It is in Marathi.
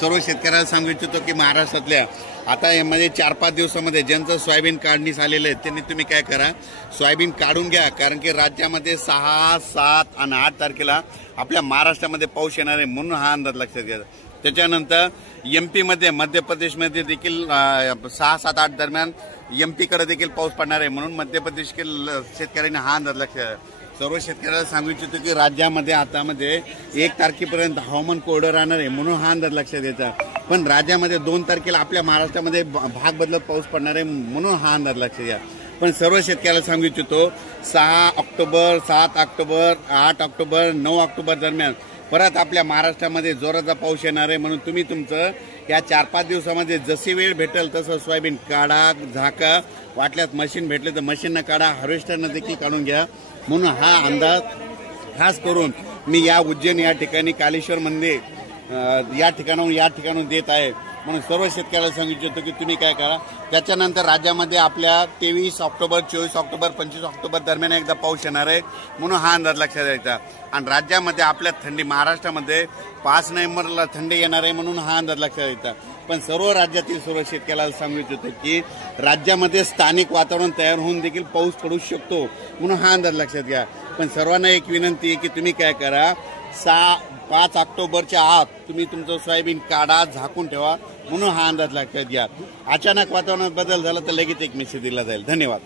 सर्व शेतकऱ्याला सांगू इच्छितो की महाराष्ट्रातल्या आता यामध्ये 4-5 दिवसामध्ये ज्यांचं सोयाबीन काढणीस आलेलं आहे त्यांनी तुम्ही काय करा, सोयाबीन काढून घ्या. कारण की राज्यामध्ये 6, 7 आणि 8 तारखेला आपल्या महाराष्ट्रामध्ये पाऊस येणार आहे, म्हणून हा अंदाज लक्षात घ्या. त्याच्यानंतर MP मध्ये, मध्य प्रदेशमध्ये देखील 6, 7, 8 दरम्यान MP कडे देखील पाऊस पडणार आहे, म्हणून मध्य प्रदेशतील शेतकऱ्यांनी हा अंदाज लक्षात घ्या. सर्व शेतकऱ्याला सांगू इच्छितो की राज्यामध्ये आतामध्ये 1 तारखेपर्यंत हवामान कोरडं राहणार आहे, म्हणून हा अंदाज लक्षात घ्यायचा. पण राज्यामध्ये 2 तारखेला आपल्या महाराष्ट्रामध्ये भाग बदलत पाऊस पडणार आहे, म्हणून हा अंदाज लक्षात घ्या. पण सर्व शेतकऱ्याला सांगू इच्छितो 6 ऑक्टोबर, 7 ऑक्टोबर, 8 ऑक्टोबर, 9 ऑक्टोबर दरम्यान परत आपल्या महाराष्ट्रामध्ये जोराचा पाऊस येणार आहे. म्हणून तुम्ही तुमचं या 4-5 दिवसामध्ये जशी वेळ भेटेल तसं सोयाबीन काढा, झाका, वाटल्यास मशीन भेटले तर मशीननं काढा, हार्वेस्टरनं देखील काढून घ्या. म्हणून हा अंदाज खास करून मी या उज्जैन या ठिकाणी कालेश्वर मंदिर या ठिकाणाहून देत आहे. म्हणून सर्व शेतकऱ्याला सांगू इच्छितो की तुम्ही काय करा. त्याच्यानंतर राज्यामध्ये आपल्या 23 ऑक्टोबर, 24 ऑक्टोबर, 25 ऑक्टोबर दरम्यान एकदा पाऊस येणार आहे, म्हणून हा अंदाज लक्षात द्यायचा. आणि राज्यामध्ये आपल्या थंडी, महाराष्ट्रामध्ये 5 नोव्हेंबरला थंडी येणार आहे, म्हणून हा अंदाज लक्षात द्यायचा. पण सर्व राज्यातील सर्व शेतकऱ्याला सांगू इच्छितो की राज्यामध्ये स्थानिक वातावरण तयार होऊन देखील पाऊस पडू शकतो, म्हणून हा अंदाज लक्षात घ्या. पण सर्वांना एक विनंती आहे की तुम्ही काय करा, 5 ऑक्टोबरच्या आत तुम्ही तुमचं सोयाबीन काढा, झाकून ठेवा, म्हणून हा अंदाज लक्षात घ्या. अचानक वातावरणात बदल झाला तर लगेच एक मेसेज दिला जाईल. धन्यवाद.